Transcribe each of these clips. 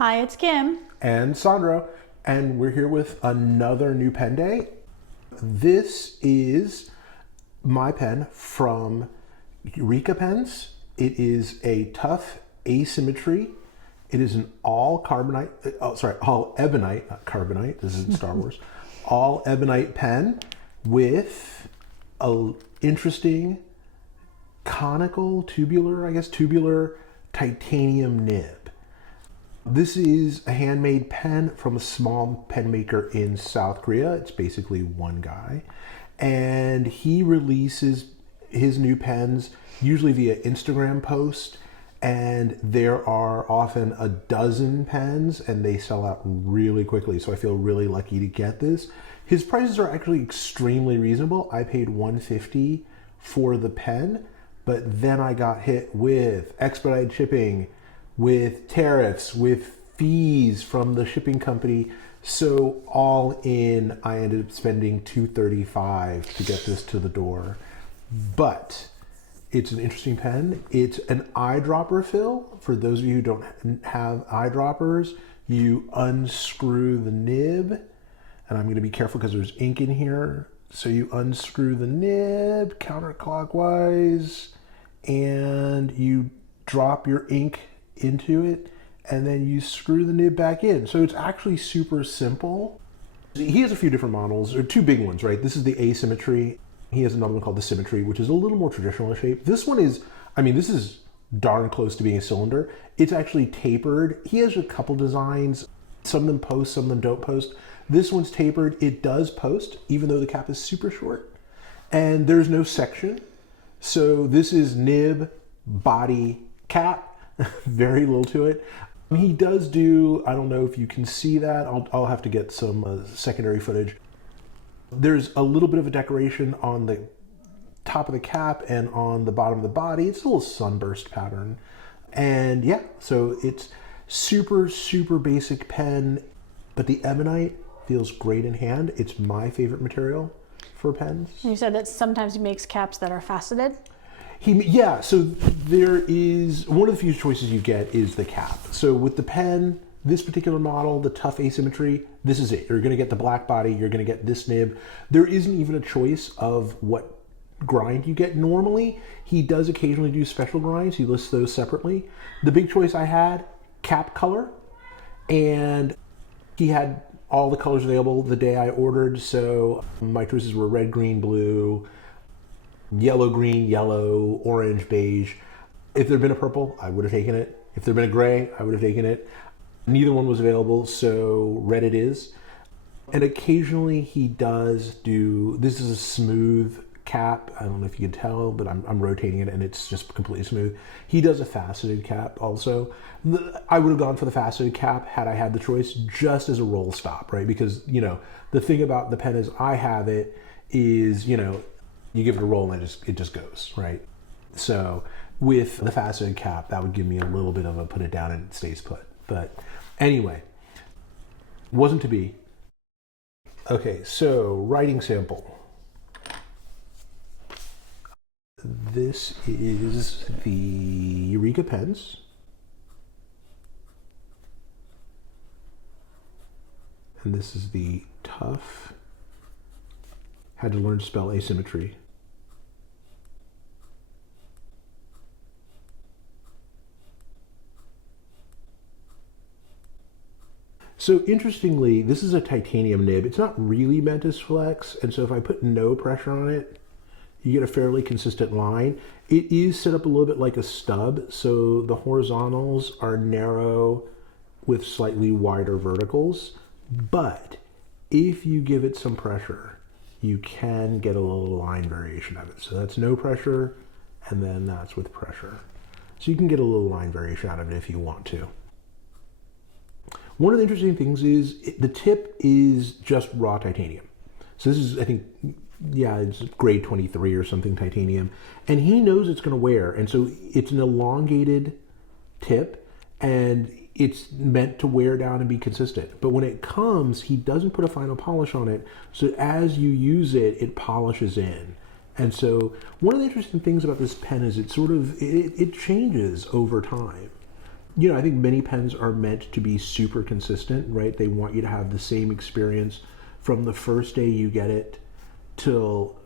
Hi, it's Kim. And Sandro, and we're here with another new pen day. This is my pen from Eureka Pens. It is a Tough Asymmetry. It is an all ebonite, not carbonite, this isn't Star Wars, all ebonite pen with a interesting conical, tubular titanium nib. This is a handmade pen from a small pen maker in South Korea. It's basically one guy. And he releases his new pens usually via Instagram post. And there are often a dozen pens and they sell out really quickly. So I feel really lucky to get this. His prices are actually extremely reasonable. I paid $150 for the pen, but then I got hit with expedited shipping, with tariffs, with fees from the shipping company. So all in, I ended up spending $235 to get this to the door. But it's an interesting pen. It's an eyedropper fill. For those of you who don't have eyedroppers, you unscrew the nib, and I'm gonna be careful because there's ink in here. So you unscrew the nib counterclockwise, and you drop your ink into it, and then you screw the nib back in. So it's actually super simple. He has a few different models, or two big ones, right? This is the Asymmetry. He has another one called the Symmetry, which is a little more traditional in shape. This one is, this is darn close to being a cylinder. It's actually tapered. He has a couple designs. Some of them post, some of them don't post. This one's tapered. It does post, even though the cap is super short. And there's no section. So this is nib, body, cap. Very little to it. He does do, I don't know if you can see that. I'll have to get some secondary footage. There's a little bit of a decoration on the top of the cap and on the bottom of the body. It's a little sunburst pattern. And yeah, so it's super, super basic pen, but the ebonite feels great in hand. It's my favorite material for pens. You said that sometimes he makes caps that are faceted. So there is, one of the few choices you get is the cap. So with the pen, this particular model, the Tough Asymmetry, this is it. You're gonna get the black body, you're gonna get this nib. There isn't even a choice of what grind you get. Normally, he does occasionally do special grinds. He lists those separately. The big choice I had, cap color, and he had all the colors available the day I ordered. So my choices were red, green, blue, yellow, green, yellow, orange, beige. If there'd been a purple, I would have taken it. If there'd been a gray, I would have taken it. Neither one was available, so red it is. And occasionally he does do, this is a smooth cap. I don't know if you can tell, but I'm rotating it and it's just completely smooth. He does a faceted cap also. I would have gone for the faceted cap had I had the choice, just as a roll stop, right? Because, the thing about the pen is I have it is, you give it a roll and it just goes, right? So with the faceted cap, that would give me a little bit of a put it down and it stays put. But anyway, wasn't to be. Okay, so writing sample. This is the Eureka Pens. And this is the Tough, had to learn to spell asymmetry. So interestingly, this is a titanium nib. It's not really meant as flex, and so if I put no pressure on it, you get a fairly consistent line. It is set up a little bit like a stub, so the horizontals are narrow with slightly wider verticals, but if you give it some pressure, you can get a little line variation of it. So that's no pressure, and then that's with pressure. So you can get a little line variation out of it if you want to. One of the interesting things is the tip is just raw titanium. So this is, I think, it's grade 23 or something titanium. And he knows it's gonna wear. And so it's an elongated tip and it's meant to wear down and be consistent. But when it comes, he doesn't put a final polish on it. So as you use it, it polishes in. And so one of the interesting things about this pen is it changes over time. I think many pens are meant to be super consistent, right? They want you to have the same experience from the first day you get it till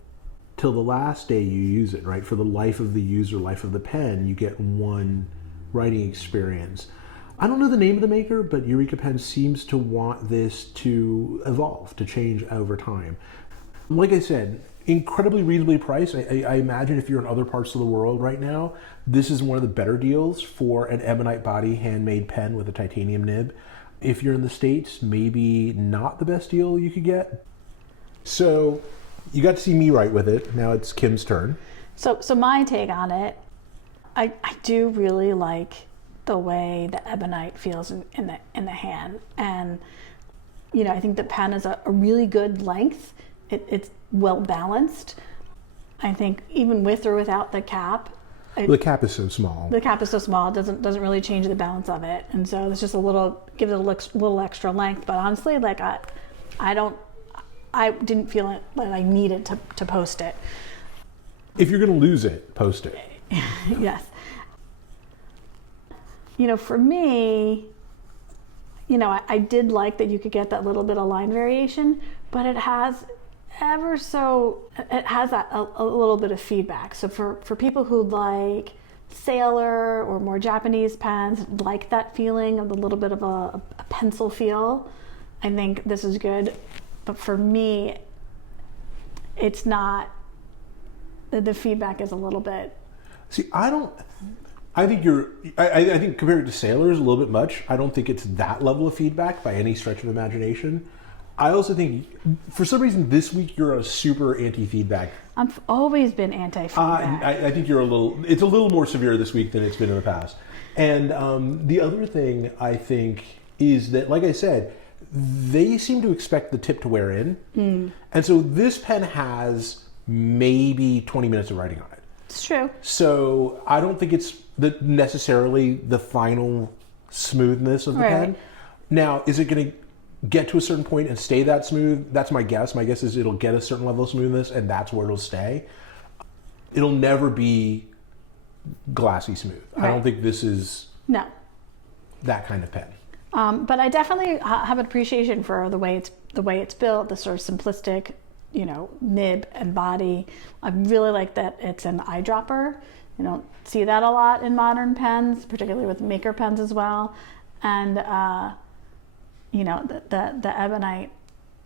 the last day you use it, right? For the life of the user, life of the pen, you get one writing experience. I don't know the name of the maker, but Eureka Pen seems to want this to evolve, to change over time. Like I said, incredibly reasonably priced. I imagine if you're in other parts of the world right now, this is one of the better deals for an ebonite body handmade pen with a titanium nib. If you're in the States, maybe not the best deal you could get. So you got to see me write with it. Now it's Kim's turn. So my take on it, I do really like the way the ebonite feels in the hand, and I think the pen is a really good length. It's well balanced. I think even with or without the cap. The cap is so small. The cap is so small, it doesn't really change the balance of it, and so it's just gives it a little extra length. But honestly, like I didn't feel it that I needed to post it. If you're going to lose it, post it. Yes. For me, I did like that you could get that little bit of line variation, but it has that a little bit of feedback. So for people who like Sailor or more Japanese pens, like that feeling of the little bit of a pencil feel, I think this is good. But for me, it's not, the feedback is a little bit. See, I think I think compared to Sailor is a little bit much. I don't think it's that level of feedback by any stretch of imagination. I also think, for some reason, this week you're a super anti-feedback. I've always been anti-feedback. I think it's a little more severe this week than it's been in the past. And the other thing I think is that, like I said, they seem to expect the tip to wear in. And so this pen has maybe 20 minutes of writing on it. It's true. So I don't think it's necessarily the final smoothness of the pen. Now, is it going to get to a certain point and stay that smooth? That's my guess. My guess is it'll get a certain level of smoothness, and that's where it'll stay. It'll never be glassy smooth. I don't think this is that kind of pen. But I definitely have an appreciation for the way it's built, the sort of simplistic, nib and body. I really like that it's an eyedropper. You don't see that a lot in modern pens, particularly with maker pens as well. And the ebonite,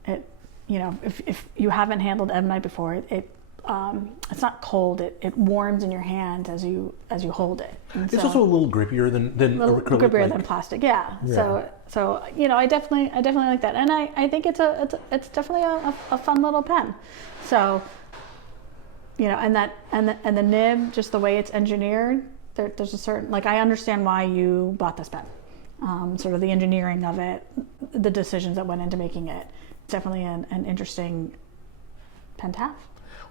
if you haven't handled ebonite before, it's not cold. It warms in your hand as you hold it. And it's also a little grippier than acrylic. Grippier than plastic. Yeah. So I definitely like that, and I think it's definitely a fun little pen. So and the nib, just the way it's engineered, there's a certain, I understand why you bought this pen. Sort of the engineering of it, the decisions that went into making it. It's definitely an interesting pen to have.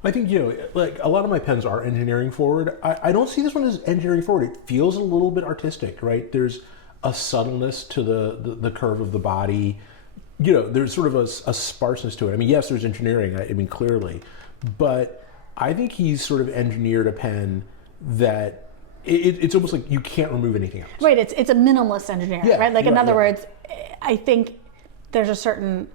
I think, a lot of my pens are engineering forward. I don't see this one as engineering forward. It feels a little bit artistic, right? There's a subtleness to the curve of the body. There's sort of a sparseness to it. I mean, yes, there's engineering, clearly. But I think he's sort of engineered a pen that it's almost like you can't remove anything else. Right, it's a minimalist engineering, right? In other words, I think there's a certain,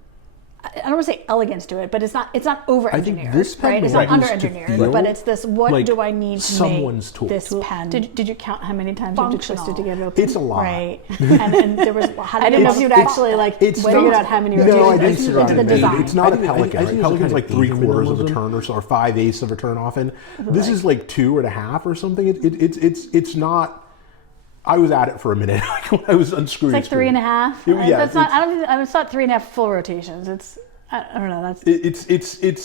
I don't want to say elegance to it, but it's not over-engineered. I think this pen, right? It's not under-engineered, but it's this, what do I need to make tool. This pen? Did you count how many times you have to twist it to get it open? It's a lot. Right. and there was, I didn't know if you'd actually figured out how many were No, I didn't sit around the design. It's not a Pelican, right? Pelican's like 3/4 of a turn or 5/8 of a turn often. This is like 2.5 or something. It's not. I was at it for a minute. I was unscrewing. It's like 3.5. That's not. It's not 3.5 full rotations. It's. I don't know. That's.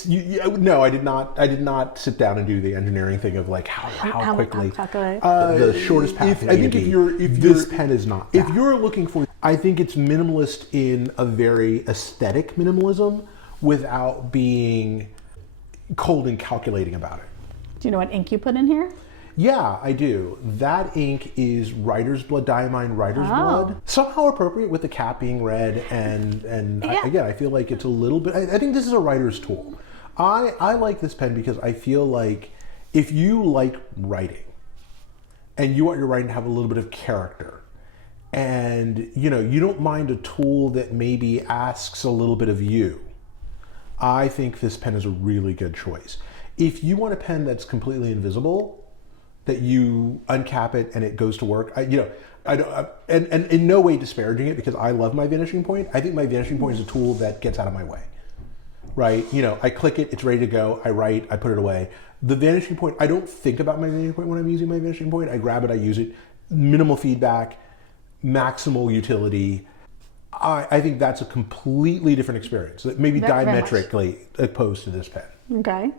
No, I did not. I did not sit down and do the engineering thing of how quickly. The shortest path. I think if this pen is not. If you're looking for, I think it's minimalist in a very aesthetic minimalism, without being cold and calculating about it. Do you know what ink you put in here? Yeah, I do. That ink is Writer's Blood, Diamine Writer's Blood. Somehow appropriate with the cap being red, and again, I feel like it's a little bit, I think this is a writer's tool. I like this pen because I feel like if you like writing, and you want your writing to have a little bit of character, and you know, you don't mind a tool that maybe asks a little bit of you, I think this pen is a really good choice. If you want a pen that's completely invisible, that you uncap it and it goes to work, and in no way disparaging it, because I love my vanishing point. I think my vanishing point is a tool that gets out of my way, right? You know, I click it, it's ready to go, I write, I put it away. The vanishing point, I don't think about my vanishing point when I'm using my vanishing point. I grab it, I use it, minimal feedback, maximal utility. I think that's a completely different experience, maybe diametrically opposed to this pen. Okay.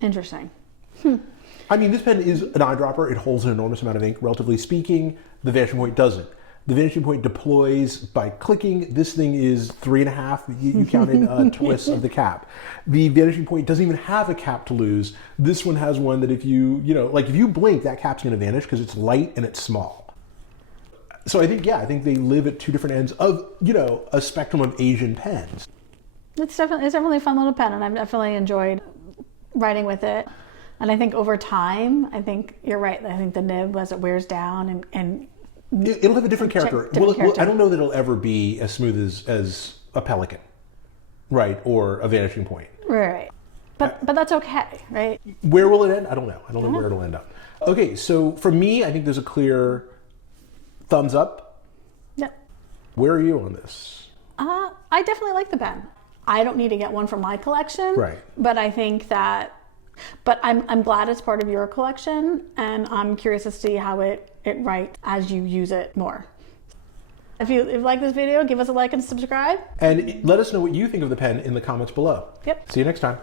Interesting. I mean, this pen is an eyedropper. It holds an enormous amount of ink, relatively speaking. The vanishing point doesn't. The vanishing point deploys by clicking. This thing is 3.5. You counted twists of the cap. The vanishing point doesn't even have a cap to lose. This one has one that if you blink, that cap's going to vanish because it's light and it's small. So I think they live at two different ends of, you know, a spectrum of Asian pens. It's definitely a fun little pen, and I've definitely enjoyed writing with it. And I think over time, I think you're right. I think the nib, as it wears down, and it'll have a different character. I don't know that it'll ever be as smooth as a Pelican, right, or a vanishing point. Right. But that's okay, right? Where will it end? I don't know. I don't know where it'll end up. Okay, so for me, I think there's a clear thumbs up. Yep. Where are you on this? I definitely like the pen. I don't need to get one for my collection. Right. But I think that. But I'm glad it's part of your collection, and I'm curious to see how it writes as you use it more. If you like this video, give us a like and subscribe. And let us know what you think of the pen in the comments below. Yep. See you next time.